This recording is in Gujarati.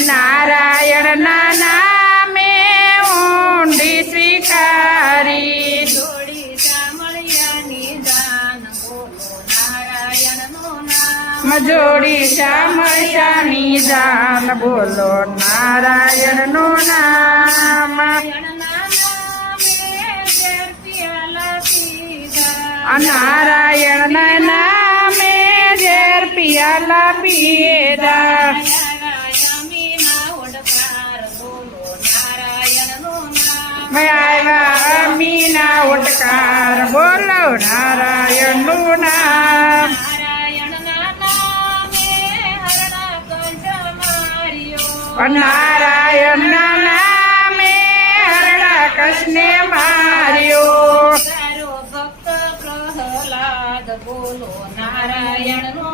નારાયણ ના નામે ઊંડી સ્વીકારી જોડી શામળિયાની દાન બોલો નારાયણનું નામ જોડી શામળિયાની જાન બોલો નારાયણનું નામ નારાયણ ના નામે ઝેર પિયાલા પીએરા આવ્યા અમીના ઓટકાર બોલો નારાયણનું નામ નારાયણ ના નામે હરણા કૃષ્ણે માર્યો ભક્ત પ્રહલાદ બોલો નારાયણ નો